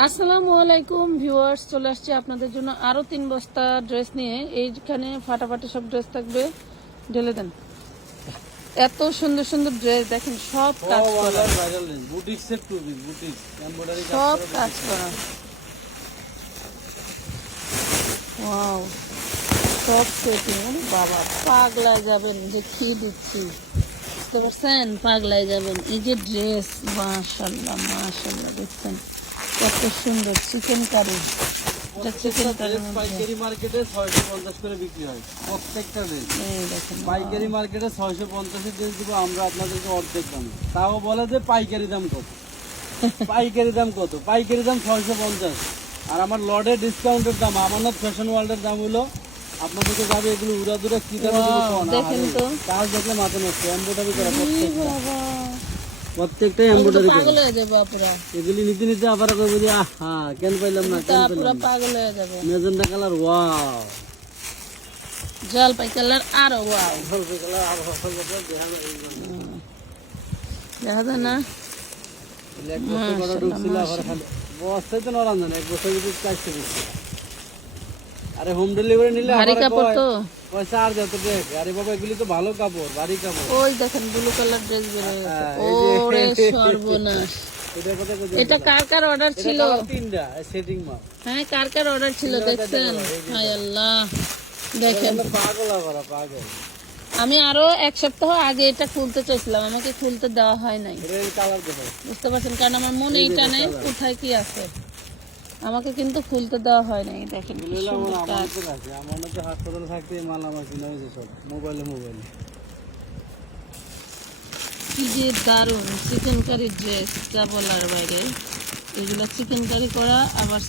আসসালামু আলাইকুম ভিউয়ার্স চলে আসছে আপনাদের জন্য আরও তিন বস্তা ড্রেস নিয়ে। এইখানে ফাটাফাটি সব ড্রেস থাকবে। ঢেলে দেন। এত সুন্দর সুন্দর ড্রেস দেখেন সব কাজ করা। সব কাজ করা। ওয়াও সব সেটিং বাবা পাগলা যাবেন যে কি দিচ্ছি। বুঝতে পারছেন? পাগলায় যাবেন। এই যে ড্রেস মাশাল্লাহ মাশাল্লাহ দেখছেন? কত সুন্দর চিকেন কারি এটা চিকেন কারি পাইকারি মার্কেটে ছয়শো পঞ্চাশ করে বিক্রি হয়। প্রত্যেকটা রেঞ্জ এই দেখেন পাইকারি মার্কেটে ড্রেস দিব আমরা আপনাদেরকে অর্ধেক দামে। তাও বলে যে পাইকারি দাম কত? পাইকারি দাম কত? পাইকারি দাম ছয়শো পঞ্চাশ। আর আমার লডের ডিসকাউন্টের দাম আমানত ফ্যাশন ওয়ার্ল্ডের দাম হলো আপনাদেরকে যাবে এগুলো উড়া দুরা কি দামে দেখেন তো। কাজ দেখলে মাথা নষ্ট এমব্রয়ডারি করা প্রত্যেকটা এমব্রয়ডারি পাগল হয়ে যাব আপুরা এগুলি নিতে নিতে আবার কইব যে আহা কেন পাইলাম না কেন পুরা পাগল হয়ে যাবে। মেজেন্টা কালার ওয়াও জলপাই কালার আরও ওয়াও কালার আর কালার দেখা যায় না? এগুলি এক বছর করে ঢুকছিল আবার খালি। বস্তায় তো নরান জানে এক বছর যদি চারশো আরে হোম ডেলিভারি নিলে ভারী কাপড় তো। পয়সা আর যত দেখ আরে বাবা এগুলি তো ভালো কাপড় ভারী কাপড়। ওই দেখেন ব্লু কালার ড্রেস বের হয়ে ওরে সর্বনাশ। এটা কার কার অর্ডার ছিল? তিনটা সেটিং মাল। হ্যাঁ কার কার অর্ডার ছিল দেখছেন? হায় আল্লাহ। দেখেন। পাগল আবার পাগল। আমি আরও এক সপ্তাহ আগে এটা খুলতে চাইছিলাম আমাকে খুলতে দেওয়া হয় নাই। বুঝতে পারছেন? কারণ আমার মনে এটা নেই কোথায় কি আছে? আমাকে কিন্তু খুলতে দেওয়া হয় নাই দেখেন কি আমার সুন্দর কাজ। আমানতে আছে আমানতে হাসপাতালে থাকতে মাল আমার কিনা হয়েছে সব মোবাইলে মোবাইলে। কি যে দারুণ চিকেন কারি ড্রেস যা বলার বাইরে। এগুলো চিকেন কারি করা আবার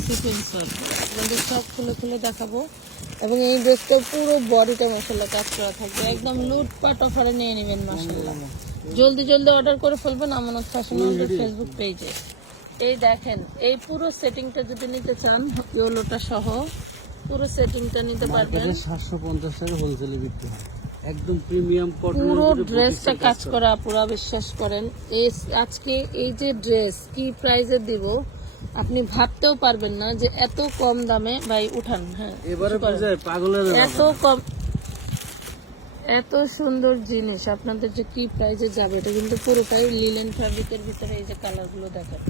ওয়ার্ক আপনাদের সব খুলে খুলে দেখাবো। এবং এই ড্রেসটা পুরো বডিটা মশলা কাজ করা থাকবে। একদম লুটপাট অফারে নিয়ে নেবেন মশলা জলদি জলদি অর্ডার করে ফেলবেন আমানত ফ্যাশন ফেসবুক পেজে এই দেখেন এই পুরো সেটিংটা যদি নিতে চান ইয়োলোটা সহ পুরো সেটিংটা নিতে পারবেন। মার্কেটে সাতশো পঞ্চাশ টাকা হোলসেলে বিক্রি হয়। একদম প্রিমিয়াম কটন পুরো ড্রেসটা কাজ করা পুরো বিশ্বাস করেন। এই আজকে এই যে ড্রেস কি প্রাইজে দিব আপনি ভাবতেও পারবেন না যে এত কম দামে ভাই উঠান হ্যাঁ এবারে পাগলের এত কম এত সুন্দর জিনিস আপনাদের যে কি প্রাইজে যাবে এটা কিন্তু পুরোটাই লিলেন ফ্যাব্রিকের ভিতরে এই যে কালারগুলো দেখেন।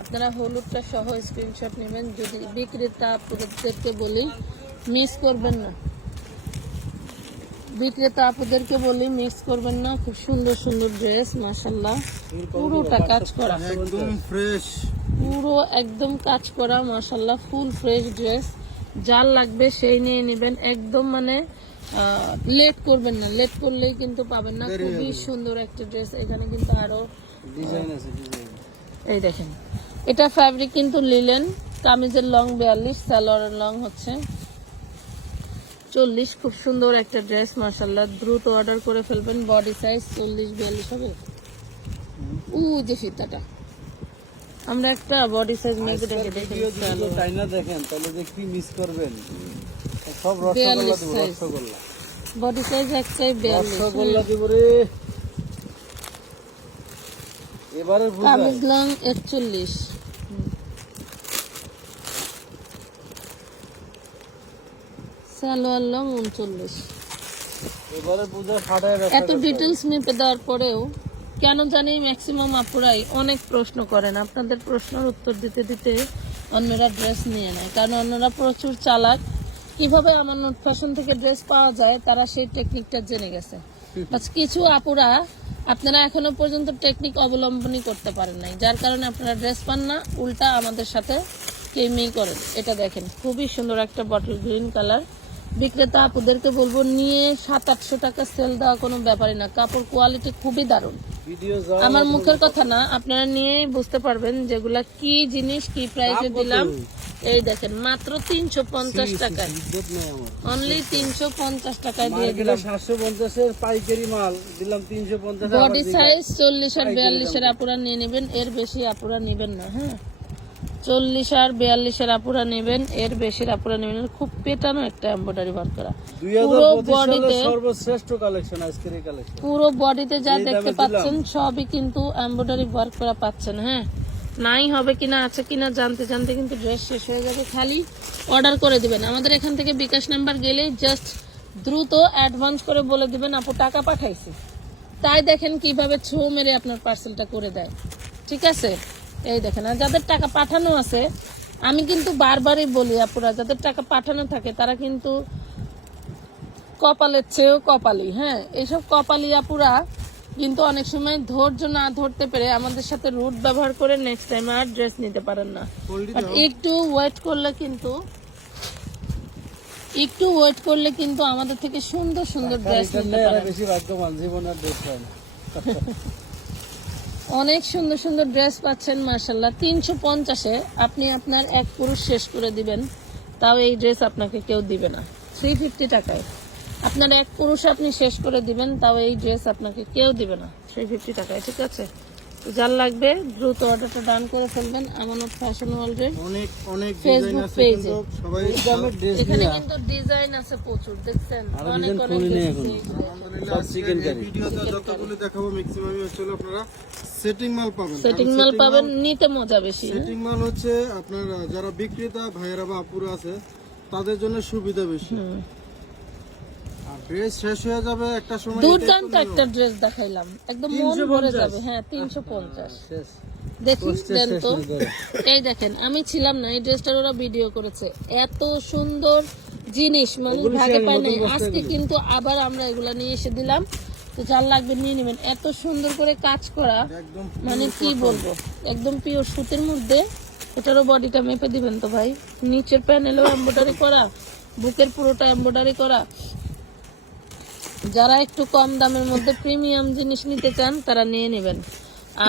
আপনারা হলুদটা সহ স্ক্রিনশট নেবেন। যদি বিক্রেতা আপুদেরকে বলি মিস করবেন না। বিক্রেতা আপুদেরকে বলি মিস করবেন না। খুব সুন্দর সুন্দর ড্রেস মাসাল্লাহ পুরোটা কাজ করা। একদম ফ্রেশ পুরো একদম কাজ করা মাসাল্লাহ ফুল ফ্রেশ ড্রেস যার লাগবে সেই নিয়ে নেবেন। একদম মানে লেট করবেন না। লেট করলেই কিন্তু পাবেন না। খুবই সুন্দর একটা ড্রেস এখানে কিন্তু আরও ডিজাইন আছে এই দেখেন। এটা ফ্যাব্রিক কিন্তু লিলেন কামিজের লং বিয়াল্লিশ সালোয়ারের লং হচ্ছে। চল্লিশ খুব সুন্দর একটা ড্রেস মার্শাল্লাহ দ্রুত অর্ডার করে ফেলবেন বডি সাইজ চল্লিশ বিয়াল্লিশ হবে। উ যে ফিতাটা। আমরা একটা বডি সাইজ মেয়েকে দেখে দেখে কেউ না দেখেন তাহলে যে কি মিস করবেন? সব রসগোল্লা দিব রসগোল্লা। বডি সাইজ এক চাই বিয়াল্লিশ রসগোল্লা দিব রে। এবারে কামিজ লং একচল্লিশ। সালোয়ার লং উনচল্লিশ। এবারে বুঝায় এত ডিটেলস মেপে দেওয়ার পরেও কেন জানি ম্যাক্সিমাম আপুরাই অনেক প্রশ্ন করেন। আপনাদের প্রশ্নের উত্তর দিতে দিতে অন্যরা ড্রেস নিয়ে নেয় কারণ অন্যরা প্রচুর চালাক। কীভাবে আমার নোট ফ্যাশন থেকে ড্রেস পাওয়া যায় তারা সেই টেকনিকটা জেনে গেছে। কিছু আপুরা আপনারা এখনও পর্যন্ত টেকনিক অবলম্বনই করতে পারেন নাই। যার কারণে আপনারা ড্রেস পান না উল্টা আমাদের সাথে কেমি করেন। এটা দেখেন খুবই সুন্দর একটা বটল গ্রিন কালার বিক্রেতা আপুদেরকে বলব নিয়ে সাত আটশো টাকা সেল দেওয়া কোনো ব্যাপারই না। কাপড় কোয়ালিটি খুবই দারুণ। আমার মুখের কথা না আপনারা নিয়ে বুঝতে পারবেন যেগুলা কি জিনিস কি প্রাইসে দিলাম। এই দেখেন মাত্র তিনশো পঞ্চাশ টাকায়। অনলি তিনশো পঞ্চাশ টাকায় দিয়ে দিলাম। সাতশো পঞ্চাশের পাইকারি মাল দিলাম তিনশো পঞ্চাশ বডি সাইজ চল্লিশ আর বিয়াল্লিশের আপুরা নিয়ে নেবেন এর বেশি আপুরা নেবেন না হ্যাঁ। চল্লিশ আর বিয়াল্লিশের আপুরা নেবেন এর বেশির আপুরা নেবেন খুব পেটানো একটা এম্ব্রয়ডারি ওয়ার্ক করা। পুরো বডিতে সর্বশ্রেষ্ঠ কালেকশন আজকের এই কালেকশন পুরো বডিতে যা দেখতে পাচ্ছেন সবই কিন্তু এমব্রয়ডারি ওয়ার্ক করা পাচ্ছেন হ্যাঁ। নাই হবে কিনা আছে কিনা জানতে জানতে কিন্তু ড্রেস শেষ হয়ে যাবে খালি। অর্ডার করে দিবেন। আমাদের এখান থেকে বিকাশ নাম্বার গেলে জাস্ট দ্রুত অ্যাডভান্স করে বলে দিবেন আপু টাকা পাঠাইছি। তাই দেখেন কীভাবে ছো মেরে আপনার পার্সেলটা করে দেয়। ঠিক আছে? এই দেখেন আর যাদের টাকা পাঠানো আছে আমি কিন্তু বারবারই বলি আপুরা যাদের টাকা পাঠানো থাকে তারা কিন্তু কপালের চেয়েও কপালি হ্যাঁ? এইসব কপালি আপুরা কিন্তু অনেক সময় ধৈর্য না ধরতে পেরে আমাদের সাথে রুট ব্যবহার করে নেক্সট টাইম আর ড্রেস নিতে পারেন না। একটু ওয়েট করলে কিন্তু একটু ওয়েট করলে কিন্তু আমাদের থেকে সুন্দর সুন্দর ড্রেস নিতে পারেন। বেশি ভাগ্যবান জীবন ড্রেস পায় না। অনেক সুন্দর সুন্দর ড্রেস পাচ্ছেন মার্শাল্লাহ তিনশো পঞ্চাশে আপনি আপনার এক পুরুষ শেষ করে দিবেন। তাও এই ড্রেস আপনাকে কেউ দিবে না। থ্রি ফিফটি টাকায়। আপনার এক পুরুষ আপনি শেষ করে দিবেন, তাও এই ড্রেস আপনাকে কেউ দিবে না। থ্রি ফিফটি টাকায়, ঠিক আছে? যার লাগবে দ্রুত অর্ডারটা ডান করে ফেলবেন আমানত ফ্যাশন ওয়ার্ল্ডে। অনেক অনেক ডিজাইন ফেসবুক আছে পেজে এখানে কিন্তু ডিজাইন আছে প্রচুর দেখছেন? অনেক অনেক সব chicken আজকের ভিডিওতে যতগুলো দেখাবো ম্যাক্সিমামই হচ্ছে আপনারা সেটিং মাল পাবেন। সেটিং মাল পাবেন নিতে মজা বেশি হ্যাঁ? সেটিং মাল হচ্ছে আপনার যারা বিক্রেতা ভাইয়েরা বা আপুরা আছে তাদের জন্য সুবিধা বেশি। ড্রেস শেষ হয়ে যাবে একটা সময় দুর্দান্ত একটা ড্রেস দেখাইলাম। একদম মন ভরে যাবে। হ্যাঁ তিনশো পঞ্চাশ। শেষ। দেন তো। এই দেখেন আমি ছিলাম না এই ড্রেসটার ওরা ভিডিও করেছে। এত সুন্দর জিনিস মানুষ ভাগে পায় নাই। আজকে কিন্তু আবার আমরা এগুলা নিয়ে এসে দিলাম। তো যার লাগবে নিয়ে নেবেন। এত সুন্দর করে কাজ করা মানে কি বলব? একদম পিওর সুতির মধ্যে। এটারও বডিটা মেপে দিবেন তো ভাই। নিচের প্যানেলও এমব্রয়ডারি করা বুকের পুরোটা এমব্রয়ডারি করা। যারা একটু কম দামের মধ্যে প্রিমিয়াম জিনিস নিতে চান তারা নিয়ে নেবেন।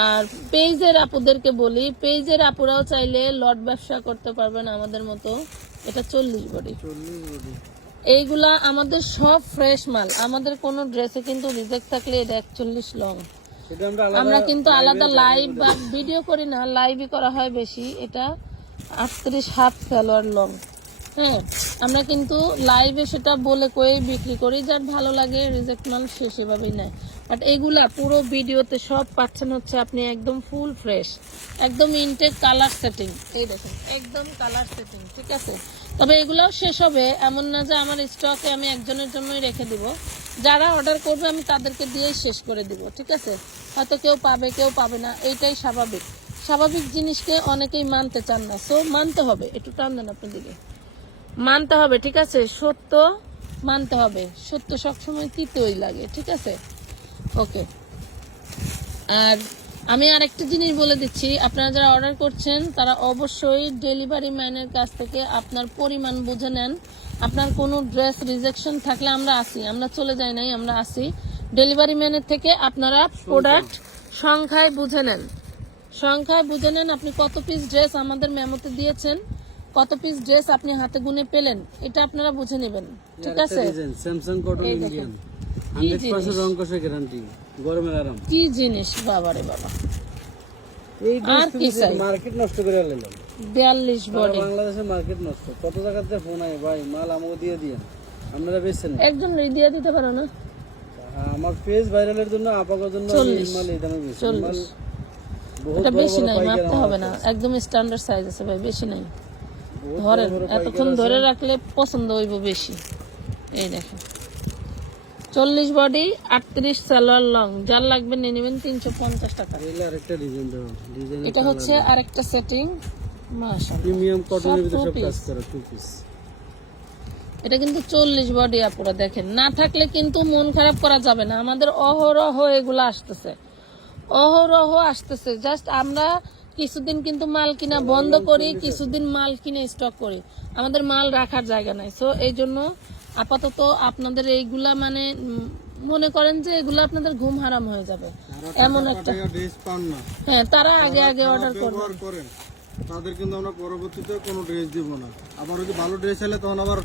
আর পেজের আপুদেরকে বলি পেজের আপুরাও চাইলে লট ব্যবসা করতে পারবেন আমাদের মতো। এটা চল্লিশ বডি। এইগুলা আমাদের সব ফ্রেশ মাল। আমাদের কোনো ড্রেসে কিন্তু রিজেক্ট থাকলে এটা একচল্লিশ লং আমরা কিন্তু আলাদা লাইভ বা ভিডিও করি না লাইভই করা হয় বেশি। এটা আটত্রিশ হাত ফেলোয়ার লং হ্যাঁ আমরা কিন্তু লাইভে সেটা বলে কয়ে বিক্রি করি, যার ভালো লাগে রিজেক্ট মাল সে সেভাবেই নেয়। বাট এগুলা পুরো ভিডিওতে সব পাচ্ছেন হচ্ছে আপনি একদম ফুল ফ্রেশ একদম ইনটেক কালার সেটিং এই দেখেন, একদম কালার সেটিং ঠিক আছে? তবে এগুলাও শেষ হবে, এমন না যে আমার স্টকে আমি একজনের জন্যই রেখে দিব। যারা অর্ডার করবে, আমি তাদেরকে দিয়েই শেষ করে দিব, ঠিক আছে? হয়তো কেউ পাবে কেউ পাবে না, এইটাই স্বাভাবিক। স্বাভাবিক জিনিসকে অনেকেই মানতে চান না সো মানতে হবে। একটু টান দেন আপনার দিকে মানতে হবে ঠিক আছে? সত্য মানতে হবে। সত্য সবসময় তিতই লাগে ঠিক আছে? ওকে। আর আমি আরেকটা জিনিস বলে দিচ্ছি আপনারা যারা অর্ডার করছেন তারা অবশ্যই ডেলিভারি ম্যানের কাছ থেকে আপনার পরিমাণ বুঝে নেন। আপনার কোনো ড্রেস রিজেকশন থাকলে আমরা আসি আমরা চলে যাই নাই আমরা আসি। ডেলিভারি ম্যানের থেকে আপনারা প্রোডাক্ট সংখ্যায় বুঝে নেন। সংখ্যায় বুঝে নেন আপনি কত পিস ড্রেস আমাদের মেমোতে দিয়েছেন। কত পিস ড্রেস আপনি হাতে গুনে পেলেন এটা আপনারা বুঝে নেবেন। ঠিক আছে? স্যামসাং কটন ইন্ডিয়ান দেখেন। হান্ড্রেড পার্সেন্ট রং কষে গ্যারান্টি গরমের আরাম। কি জিনিস? বাবারে বাবা। এই মার্কেট নষ্ট করে আনলাম বিয়াল্লিশ বডি। বাংলাদেশের মার্কেট নষ্ট। কত জায়গাতে ফোন আয়? ভাই মাল আমাকে দিয়ে দিয়ে। আপনারা বেচছেন। একজন দিয়ে দিতে পারো না। আমার পেজ ভাইরালের জন্য আপাকের জন্য মাল এই দামে মাল এটা বেশি নাই মাপতে হবে না। একদম স্ট্যান্ডার্ড সাইজ আছে ভাই বেশি নাই। ধরেন এতক্ষণ ধরে রাখলে পছন্দ হইব বেশি। এই দেখেন। চল্লিশ বডি আটত্রিশ সালোয়ার লং। যার লাগবে নিয়ে নেবেন তিনশো পঞ্চাশ টাকা। এটা হচ্ছে আরেকটা সেটিং প্রিমিয়াম কটনের ভিতরে সব কাজ করা টু পিস এটা কিন্তু চল্লিশ বডি আপুরা দেখেন। না থাকলে কিন্তু মন খারাপ করা যাবে না। আমাদের অহরহ এগুলো আসতেছে। অহরহ আসতেছে। জাস্ট আমরা কিছুদিন কিন্তু মাল কিনা বন্ধ করি কিছুদিন মাল কিনে স্টক করি। আমাদের মাল রাখার জায়গা নাই। সো এই জন্য আপাতত আপনাদের এইগুলা মানে মনে করেন যে এগুলো আপনাদের ঘুম হারাম হয়ে যাবে। এমন একটা হ্যাঁ তারা আগে আগে অর্ডার করেন। তাদের কিন্তু আমরা পরবর্তীতে কোনো ড্রেস দিব না। আবার যদি ভালো ড্রেস এলে তখন আবার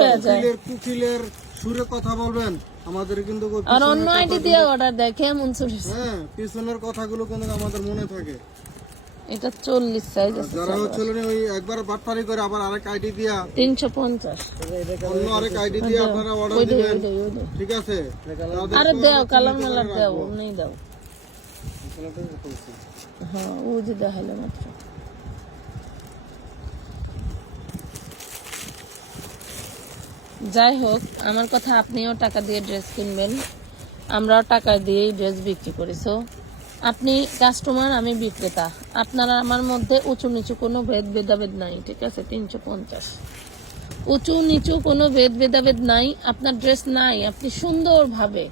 হয়ে যায়। সুরে কথা বলবেন আমাদের কিন্তু আর অন্য আইডি দিয়ে অর্ডার দেয় কেমন চল্লিশ হ্যাঁ পিছনের কথাগুলো কিন্তু আমাদের মনে থাকে। এটা চল্লিশ সাইজ আছে যারা হচ্ছে হলো ওই একবার বাটপারি করে আবার আরেক আইডি দিয়া তিনশো পঞ্চাশ। অন্য আরেক আইডি দিয়ে আপনারা অর্ডার দিবেন। ঠিক আছে? আরে দাও কালার মালার দাও নেই দাও। হ্যাঁ ও যে দেখাল মাত্র। যাই হোক আমার কথা আপনিও টাকা দিয়ে ড্রেস কিনবেন। আমরাও টাকা দিয়েই ড্রেস বিক্রি করি সো আপনি কাস্টমার আমি বিক্রেতা। আপনার আমার মধ্যে উঁচু নিচু কোনো ভেদ ভেদাভেদ নাই, ঠিক আছে? তিনশো পঞ্চাশ। উঁচু নিচু কোনো ভেদ ভেদাভেদ নাই, আপনার ড্রেস নাই, আপনি সুন্দরভাবে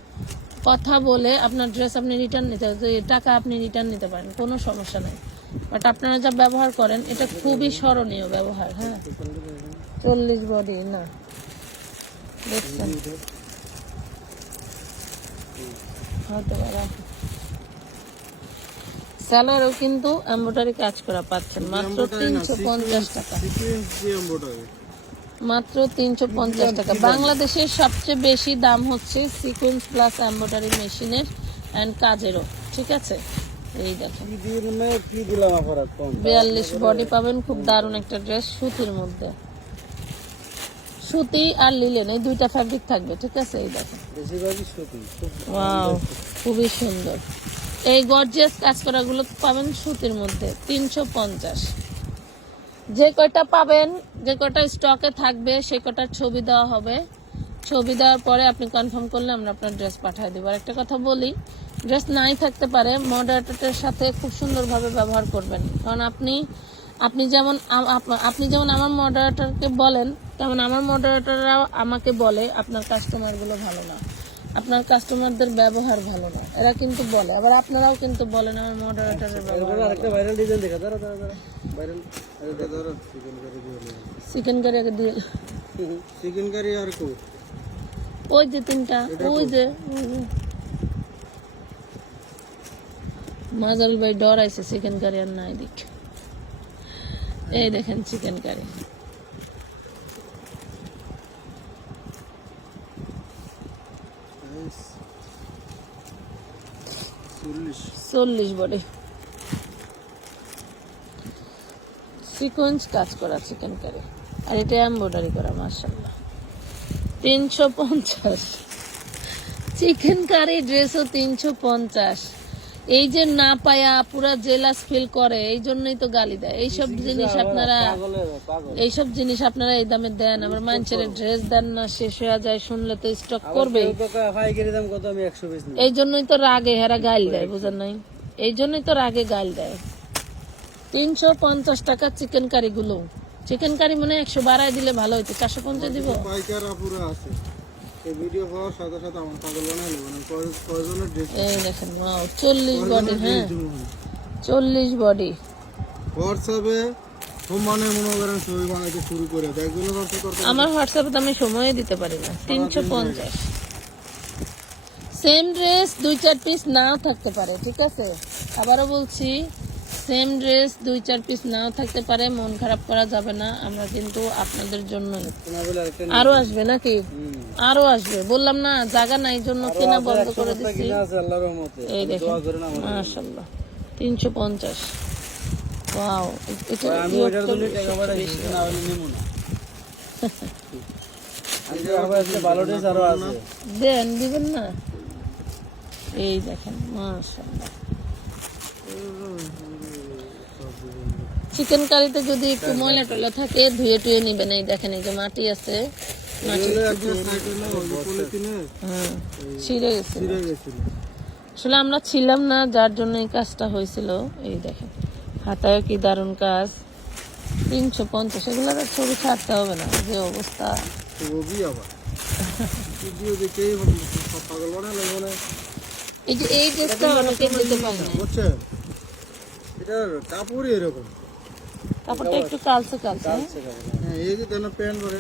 কথা বলে আপনার ড্রেস আপনি রিটার্ন নিতে টাকা আপনি রিটার্ন নিতে পারেন, কোনো সমস্যা নাই। বাট আপনারা যা ব্যবহার করেন, এটা খুবই স্মরণীয় ব্যবহার হ্যাঁ? চল্লিশ বডি না। দেখছেন? হয়তো বা রাখি। কিন্তু এম্ব্রয়ডারি কাজ করা পাচ্ছেন মাত্র তিনশো পঞ্চাশ টাকা। মাত্র তিনশো পঞ্চাশ টাকা। বাংলাদেশের সবচেয়ে বেশি দাম হচ্ছে সিকুয়েন্স প্লাস এম্ব্রয়ডারি মেশিনের অ্যান্ড কাজেরও ঠিক আছে? এই দেখেন। বিয়াল্লিশ বডি পাবেন খুব দারুণ একটা ড্রেস সুতির মধ্যে। সুতি আর লিলেন এই দুইটা ফ্যাব্রিক থাকবে ঠিক আছে? এই ওয়াও খুবই সুন্দর। এই গর্জিয়াস কাজ করাগুলো পাবেন সুতির মধ্যে তিনশো পঞ্চাশ। যে কয়টা পাবেন যে কয়টা স্টকে থাকবে সে কটার ছবি দেওয়া হবে। ছবি দেওয়ার পরে আপনি কনফার্ম করলে আমরা আপনার ড্রেস পাঠিয়ে দেবো। আর একটা কথা বলি ড্রেস নাই থাকতে পারে মডারেটরের সাথে খুব সুন্দরভাবে ব্যবহার করবেন। কারণ আপনি আপনি যেমন আপ- আপনি যেমন আমার মডারেটরকে বলেন তেমন আমার মডারেটররাও আমাকে বলে আপনার কাস্টমারগুলো ভালো না। আপনার কাস্টমারদের ব্যবহার ভালো না। এরা কিন্তু বলে। আবার আপনারাও কিন্তু বলেন আমার মডারেটরের ব্যবহার ভাইরাল ডিজাইন দেখা দাঁড়া দাঁড়া দাঁড়া। ভাইরাল চিকেন কারি দিয়ে চিকেন কারি আগে দিয়ে চিকেন কারি আর কো? ওই যে তিনটা ওই যে। মাজাল ভাই ডরাইছে চিকেন কারি আর নাই দিক এই দেখেন চিকেন কারি চল্লিশ বলে। সিকোয়েন্স কাজ করা চিকেন কারি? আর এটা এম্ব্রয়ডারি করা মার্শাল্লাহ তিনশো পঞ্চাশ। চিকেন কারি ড্রেসও তিনশো পঞ্চাশ। এই যে না পায়া পুরা জেলাস ফিল করে এই জন্যই তো গালি দেয়। এইসব জিনিস আপনারা এইসব জিনিস আপনারা এই দামে দেন। আমার মানুষের ড্রেস দেন না শেষ হয়ে যায় শুনলে তো স্টক করবে এই জন্যই তো রাগে হেরা গাইল দেয় বুঝেন নাই? এই জন্যই তো রাগে গাইল দেয়। তিনশো পঞ্চাশ টাকা চিকেন কারি গুলো। চিকেন কারি মানে একশো বাড়ায় দিলে ভালো হইতো। চারশো পঞ্চাশ দিব? এই ভিডিও হওয়ার সাথে সাথে আমার পাগল বানাই নেব মানে কয়জনের ড্রেস এই দেখেন wow, চল্লিশ বডি হ্যাঁ। দিব চল্লিশ বডি হোয়াটসঅ্যাপে সমানে মনে করেন ছবি বানাইতে শুরু করে করতে আমার হোয়াটসঅ্যাপে তো আমি সময় দিতে পারি না। তিনশো পঞ্চাশ। সেম ড্রেস দুই চার পিস নাও থাকতে পারে ঠিক আছে? আবারও বলছি সেম ড্রেস দুই চার পিস নাও থাকতে পারে মন খারাপ করা যাবে না আমরা কিন্তু আপনাদের জন্য। আরও আসবে নাকি। আরও আসবে। বললাম না জায়গা নাই জন্য কেনা বন্ধ করে দিচ্ছি এই দেখেন। মাশাল্লাহ তিনশো পঞ্চাশ। ওয়াও এটা দেন দিবেন না? এই দেখেন মাশাল্লাহ চিকেন কারিতে যদি একটু ময়লা টয়লা থাকে ধুয়ে টুয়ে নিবেন। এই দেখেন এই যে মাটি আছে। এগুলো হ্যাঁ ছিঁড়ে গেছে। আসলে আমরা ছিলাম না যার জন্য এই কাজটা হয়েছিল। এই দেখেন হাতায় কি দারুণ কাজ। তিনশো পঞ্চাশ এগুলোর আর ছবি ছাড়তে হবে না যে অবস্থা। এই যে এই ড্রেসটা অনেকে দিতে পারে না। এটার কাপড়ই এরকম। কাপড়টা একটু কালচে কালচে হ্যাঁ? হ্যাঁ এই যে কেন প্যান্ট পরে।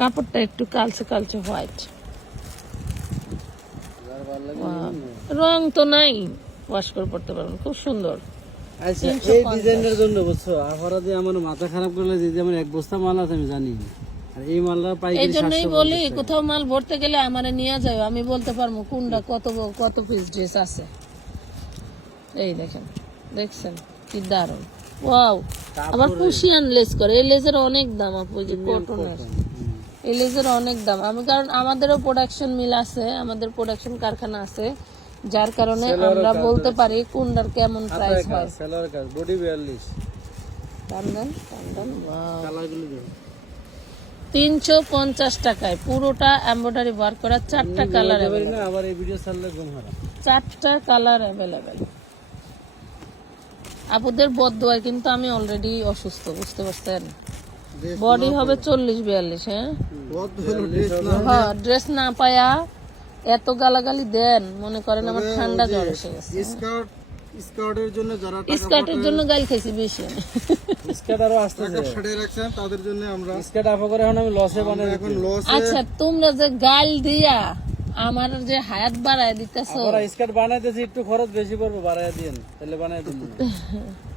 কাপড়টা একটু হোয়াইট। রং তো নাই ওয়াশ করে পড়তে পারবেন খুব সুন্দর। আচ্ছা এই ডিজাইনের জন্য বুঝছ আফারা দিয়ে আমার মাথা খারাপ করলে যে আমার এক বস্তা মাল আছে আমি জানি। আর এই মালটা এই জন্যই বলি কোথাও মাল ভরতে গেলে আমারে নিয়ে যাবে আমি বলতে পারব কোনটা কত কত পিস ড্রেস আছে। এই দেখেন দেখছেন? কি দারুণ। ওয়াও আবার কুশিয়ান লেস করে। এই লেজের অনেক দাম আপু যে কটনের এই লেজের অনেক দাম। আমি কারণ আমাদেরও প্রোডাকশন মিল আছে আমাদের প্রোডাকশন কারখানা আছে যার কারণে আমরা বলতে পারি কোনটার কেমন প্রাইস হয়। সেলার কাজ বডি বিয়াল্লিশ টান্ডন টান্ডন wow। কালারগুলো তিনশো পঞ্চাশ টাকায় পুরোটা এমব্রয়ডারি ওয়ার্ক করা চারটা কালার চারটা কালার অ্যাভেলেবেল আপুদের বদুয়ায় কিন্তু আমি অলরেডি অসুস্থ বুঝতে পারছেন? বডি হবে চল্লিশ বিয়াল্লিশ হ্যাঁ? ড্রেস না হ্যাঁ পায়া এত গালাগালি দেন মনে করেন আমার ঠান্ডা জ্বর এসে গেছে। স্কার্টের জন্য যারা স্কার্টের জন্য গাল বেশি আমি। আরও আসতেছে। টাকা রাখছেন তাদের জন্য আমরা স্কেট আফা করে এখন আমি লসে বানাই এখন লস আচ্ছা তোমরা যে গাল দিয়া আমার যে হায়াত বাড়ায় দিতেছ। আমরা স্কেট বানাইতেছি একটু খরচ বেশি পড়বে বাড়াই দিন তাহলে বানাই দিন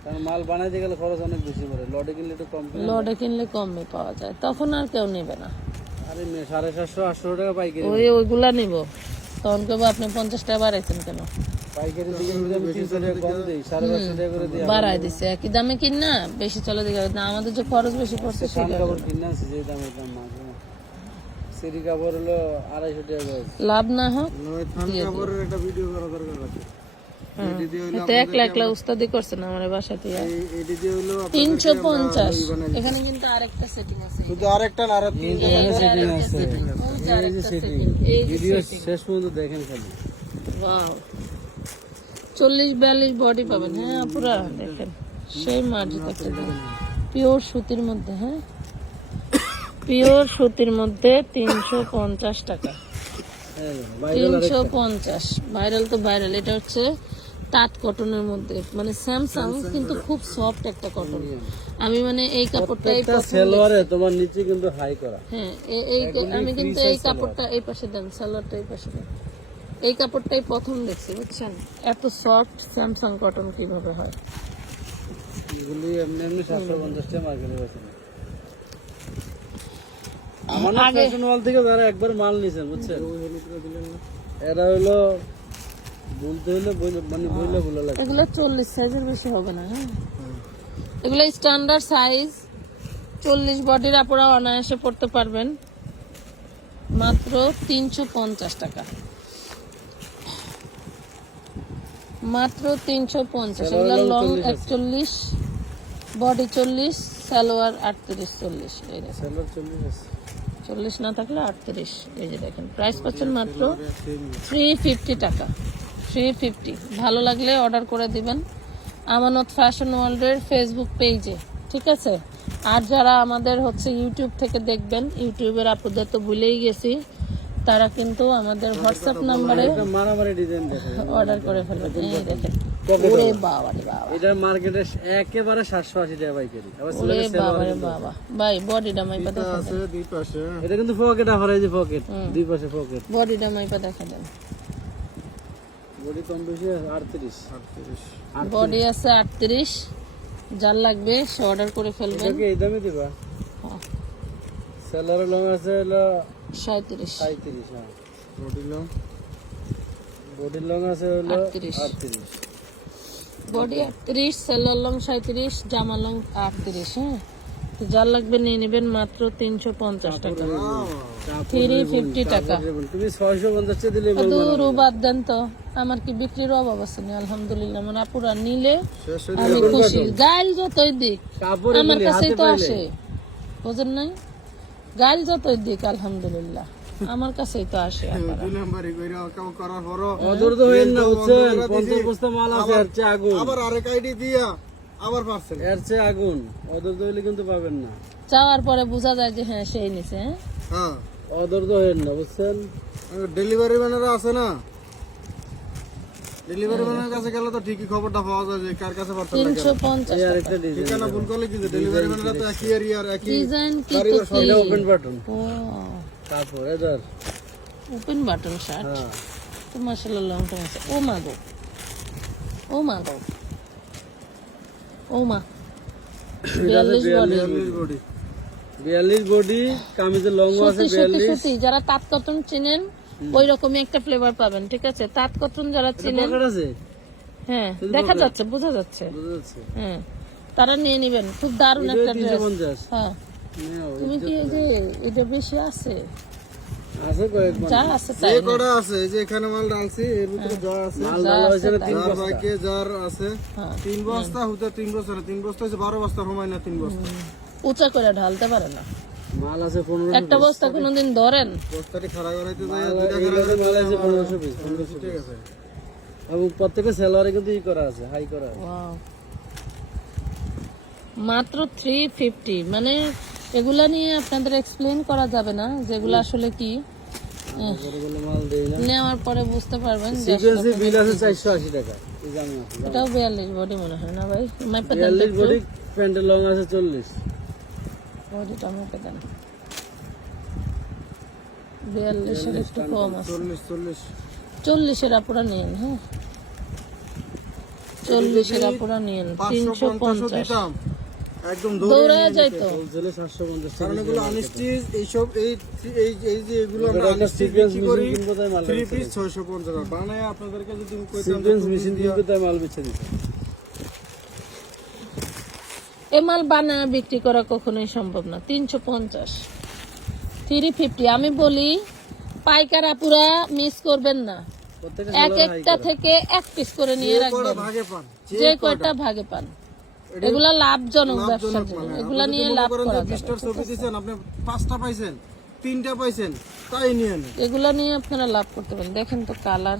কারণ মাল বানাইতে গেলে খরচ অনেক বেশি পড়ে। লটে কিনলে একটু কম লডে কিনলে কমে পাওয়া যায়। তখন আর কেউ নেবে না। আরে সাড়ে সাতশো আটশো টাকা পাইকারি। ওই ওইগুলা নিব। তখন কেবো আপনি পঞ্চাশ টাকা বাড়াইছেন কেন? বাড়াই দিছে। একই দামে কিন না বেশি চলে দিকে। না আমাদের যে খরচ বেশি পড়ছে দামের দাম সিরি কাপড় হলো আড়াইশো টাকা গজ। লাভ না হোক থান কাপড়ের একটা ভিডিও করা দরকার আছে। তো একলা একলা উস্তাদি করছে না আমার বাসা থেকে এই- এডি দিয়ে হইল আপনার- তিনশো পঞ্চাশ। এখানে কিন্তু আরেকটা সেটিং আছে। শুধু আরেকটা না আরও তিন এই যে আরেকটা setting, এই যে ভিডিও শেষ পর্যন্ত দেখেন খালি। Wow. চল্লিশ বিয়াল্লিশ বডি পাবেন। হ্যাঁ পুরা দেখেন। সেই একটা পিওর সুতির মধ্যে হ্যাঁ? পিওর সুতির মধ্যে তিনশো পঞ্চাশ টাকা। তিনশো পঞ্চাশ। ভাইরাল তো ভাইরাল। এটা হচ্ছে তাঁত কটনের মধ্যে। মানে স্যামসাং কিন্তু খুব সফট একটা কটন আমি মানে এই কাপড়টাই সেলোয়ারে তোমার নিচে কিন্তু হাই করা। হ্যাঁ এই আমি কিন্তু এই কাপড়টা এই পাশে দেন সালোয়ারটা এই পাশে দেন। এই কাপড়টাই প্রথম দেখছি বুঝছেন? এত সফট স্যামসাং কটন কীভাবে হয়? এগুলি এমনি এমনি সাতশো পঞ্চাশ টাকা মার্কেটে আমার ফ্যাশন ওয়াল থেকে যারা একবার মাল নিছেন বুঝছেন? এরা হলো বলতে হলে মানে বইলে ভুলে লাগে। এগুলো চল্লিশ সাইজের বেশি হবে না হ্যাঁ? এগুলো স্ট্যান্ডার্ড সাইজ চল্লিশ বডির আপনারা অনায়াসে পড়তে পারবেন। মাত্র তিনশো পঞ্চাশ টাকা। মাত্র তিনশো পঞ্চাশ এগুলো লং একচল্লিশ বডি চল্লিশ সালোয়ার আটত্রিশ চল্লিশ এই চল্লিশ না থাকলে আটত্রিশ। এই যে দেখেন প্রাইস পাচ্ছেন মাত্র থ্রি ফিফটি টাকা। থ্রি ফিফটি ভালো লাগলে অর্ডার করে দিবেন। আমানত ফ্যাশন ওয়ার্ল্ডের ফেসবুক পেজে ঠিক আছে? আর যারা আমাদের হচ্ছে ইউটিউব থেকে দেখবেন ইউটিউবের আপুদের তো ভুলেই গেছি তারা কিন্তু আমাদের হোয়াটসঅ্যাপ নাম্বারে অর্ডার করে ফেলবেন এই দেখেন। ওরে বাবা রে বাবা। এটা মার্কেটে একেবারে সাতশো আশি টাকা পাইকারি। আবার ওরে বাবা রে বাবা। ভাই বডিটা মাইপা দেখা আছে দুই পাশে। এটা কিন্তু পকেট আফার এই যে পকেট দুই পাশে পকেট বডিটা মাইপা দেখা দেন। বডি কম বেশি বডি আছে আটত্রিশ। যার লাগবে সে অর্ডার করে ফেলবেন। এটাকে এই দামে দিবা? হ্যাঁ, লং আছে হলো সাঁত্রিশ। সাঁত্রিশ হ্যাঁ। বডিলো বডির লং আছে হলো। আটত্রিশ। বডি আটত্রিশ সেলার লং সাঁত্রিশ জামা লং আটত্রিশ হ্যাঁ? যার লাগবে নিয়ে নেবেন মাত্র তিনশো পঞ্চাশ টাকা। থ্রি ফিফটি টাকা। দূর বাদ দেন তো। আমার কি বিক্রির অভাব আছে না? আলহামদুলিল্লাহ মানে আপুরা নিলে আমি খুশি। গাইল যতই দিক আমার কাছেই তো আসে। বোঝেন নাই? গাইল যতই দিক আলহামদুলিল্লাহ। আমার কাছেই তো আসে হইন না বুঝছেন? বস্তা মাল আছে চেয়ে আগুন। আবার আরেক আইডি দিয়া আবার পারছেন। এর চেয়ে আগুন। অদূর তো হইলে কিন্তু পাবেন না। চাওয়ার পরে বোঝা যায় যে হ্যাঁ সেই নিছে হ্যাঁ? হ্যাঁ। অদূর না বুঝছেন? ডেলিভারি ম্যানেরা আছে না? ডেলিভারি ম্যানের কাছে গেলে তো ঠিকই খবরটা পাওয়া যায় যে কার কাছে পারছেন না তিনশো পঞ্চাশ এই ডিজাইন ঠিকানা ভুল করলে কি ডেলিভারি ম্যানেরা তো একই এরিয়ার একই ডিজাইন কি তো কি ওপেন বাটন ও ওপেন বাটন শার্ট হ্যাঁ। তো লং টাইম আছে। ও মা গো। ও মা গো। ও মা। বিয়াল্লিশ বডি বিয়াল্লিশ কামিজের লং আছে সুতি যারা তাঁত কটন চিনেন ওই রকমই একটা ফ্লেভার পাবেন ঠিক আছে? তাঁত কটন যারা চিনেন হ্যাঁ দেখা যাচ্ছে বোঝা যাচ্ছে। হ্যাঁ তারা নিয়ে নিবেন। খুব দারুণ একটা ড্রেস হ্যাঁ। তুমি কি এই যে এটা বেশি আছে? আছে কয়েক যা আছে তাই কটা আছে যে এখানে মাল ডালছি এর ভিতরে যা আছে। মাল ডালা আছে হয়েছে না তাই। তিন বস্তা। বাকি যার আছে হ্যাঁ। তিন বস্তা হতে তিন বস্তা তিন বস্তা হচ্ছে বারো বস্তা সময় না তিন বস্তা। উঁচা করে ঢালতে পারে না। মাল আছে পনেরো একটা বস্তা কোনোদিন ধরেন। বস্তাটি খারাপ করাইতে যায় দুইটা এগুলোতে মাল আছে পনেরোশো পিস ঠিক আছে। এবং প্রত্যেকে সেলোয়ারে কিন্তু ই করা আছে হাই করা আছে। মাত্র থ্রি ফিফটি মানে এগুলা নিয়ে আপনাদের এক্সপ্লেন করা যাবে না যেগুলো আসলে কি। বড় বড় না। নেওয়ার পরে বুঝতে পারবেন বিল আছে টাকা। এটাও বিয়াল্লিশ বডি মনে হয় না ভাই? বডি লং আছে চল্লিশ। বডিটা মাপে দেন। বিয়াল্লিশের একটু কম আছে। চল্লিশ চল্লিশ। চল্লিশের আপুরা নিয়েন হ্যাঁ। চল্লিশের আপুরা নিয়েন পাঁচশো তিনশো পঞ্চাশ। দিতাম। একদম দৌড়া যাইতো হোলসেলে সাতশো পঞ্চাশ কারণ এগুলো আনস্টিচ এইসব এই এই এই যে এগুলো আমরা আনস্টিচ বিক্রি করি machine কিনবো তাই মাল থ্রি বেচতে পিস ছয়শো পঞ্চাশ টাকা। বানায় আপনাদেরকে যদি আমি কইতাম সিকোয়েন্স মেশিন দিয়ে মাল দিতে এ মাল বানায় বিক্রি করা কখনোই সম্ভব না। তিনশো পঞ্চাশ। থ্রি ফিফটি আমি বলি পাইকার আপুরা মিস করবেন না। এক একটা থেকে এক পিস করে নিয়ে রাখবেন। ভাগে পান যে কয়টা ভাগে পান। এগুলা লাভজনক ব্যবসার জন্য মানে এগুলা নিয়ে লাভ করা যাবে ছবি দিয়েছেন আপনি পাঁচটা পাইছেন তিনটা পাইছেন তাই নিয়ে নেন। এগুলা নিয়ে আপনারা লাভ করতে পারেন। দেখেন তো কালার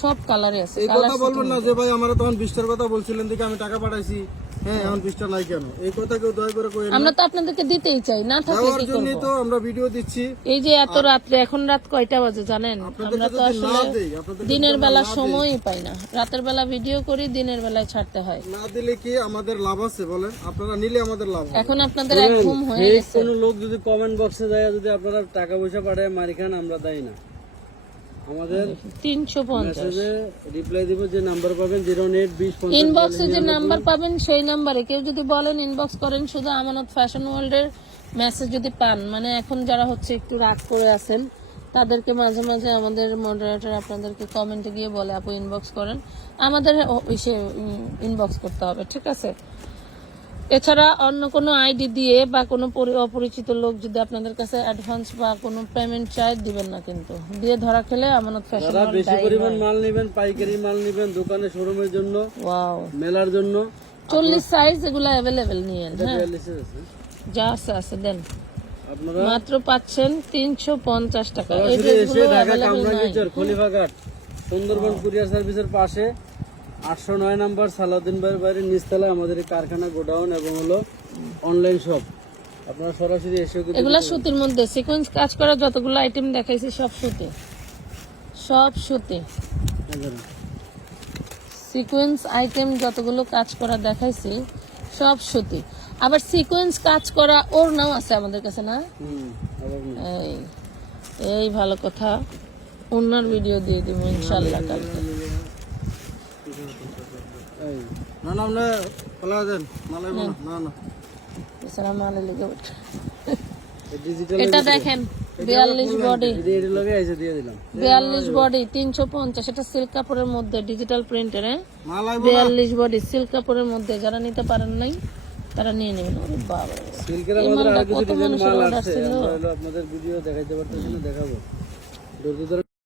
সব কালারই আছে। এই কালার কথা বলবেন না যে ভাই আমার তখন বিশটার কথা বলছিলেন দেখে আমি টাকা পাঠাইছি। হ্যাঁ এখন বিশটা নাই কেন? এই কথা কেউ দয়া করে কই আমরা তো আপনাদেরকে দিতেই চাই না থাকলে কি জন্যই তো আমরা ভিডিও দিচ্ছি। এই যে এত রাত্রে এখন রাত কয়টা বাজে জানেন? আমরা তো আসলে দিনের বেলা সময়ই পাই না। রাতের বেলা ভিডিও করি দিনের বেলায় ছাড়তে হয়। না দিলে কি আমাদের লাভ আছে বলেন? আপনারা নিলে আমাদের লাভ এখন আপনাদের এক ঘুম হয়ে গেছে। কোনো লোক যদি কমেন্ট বক্সে যায় যদি আপনারা টাকা পয়সা পাঠায় মারি খান আমরা দেই না। আমাদের তিনশো পঞ্চাশ। মেসেজে রিপ্লাই দিব যে নাম্বার পাবেন জিরো এইট বিশ পঞ্চাশ ইনবক্সে যে নাম্বার পাবেন সেই নাম্বারে কেউ যদি বলেন ইনবক্স করেন শুধু আমানত ফ্যাশন ওয়ার্ল্ডের মেসেজ যদি পান। মানে এখন যারা হচ্ছে একটু রাগ করে আছেন তাদেরকে মাঝে মাঝে আমাদের মডারেটর আপনাদেরকে কমেন্টে গিয়ে বলে আপু ইনবক্স করেন। আমাদের ইসে ইনবক্স করতে হবে ঠিক আছে? এছাড়া অন্য কোনো আইডি দিয়ে বা কোনো অপরিচিত লোক যদি আপনাদের কাছে অ্যাডভান্স বা কোনো পেমেন্ট চায় দিবেন না কিন্তু। দিয়ে ধরা খেলে আমানত ফ্যাশন যারা বেশি পরিমাণ মাল নেবেন পাইকারি মাল নেবেন দোকানে শোরুমের জন্য ওয়াও মেলার জন্য চল্লিশ সাইজ এগুলো অ্যাভেলেবেল নিয়েন হ্যাঁ। যা আছে আছে দেন। আপনারা মাত্র পাচ্ছেন তিনশো পঞ্চাশ টাকা। এই ড্রেসগুলো ঢাকা কামরাঙ্গীরচর খলিফাঘাট সুন্দরবন কুরিয়ার সার্ভিসের পাশে আটশো নয় নাম্বার সালাউদ্দিন ভাইয়ের বাইরে নিচতলায় আমাদের কারখানা গোডাউন এবং হলো অনলাইন শপ আপনারা সরাসরি এসে এগুলা সুতির মধ্যে সিকোয়েন্স কাজ করা যতগুলো আইটেম দেখাইছি সব সুতি। সব সুতি। সিকোয়েন্স আইটেম যতগুলো কাজ করা দেখাইছি সব সুতি। আবার সিকোয়েন্স কাজ করা ওর নাও আছে আমাদের কাছে না। এই এই ভালো কথা। অন্যার ভিডিও দিয়ে দিব ইনশাল্লাহ কালকে এই, না না আমরা পালা দেন মালাই না না না এছাড়া মালে লেগে ওঠে। এটা দেখেন বিয়াল্লিশ বডি এর লগে এসে দিয়ে দিলাম। বিয়াল্লিশ বডি তিনশো পঞ্চাশ। এটা সিল্ক কাপড়ের মধ্যে ডিজিটাল প্রিন্টের বিয়াল্লিশ বডি সিল্ক কাপড়ের মধ্যে। যারা নিতে পারেন নাই তারা নিয়ে নেবেন। বাবা। কত মানুষের মাল ছিল? আপনাদের ভিডিও দেখাইতে পারতেছি না দেখাবো।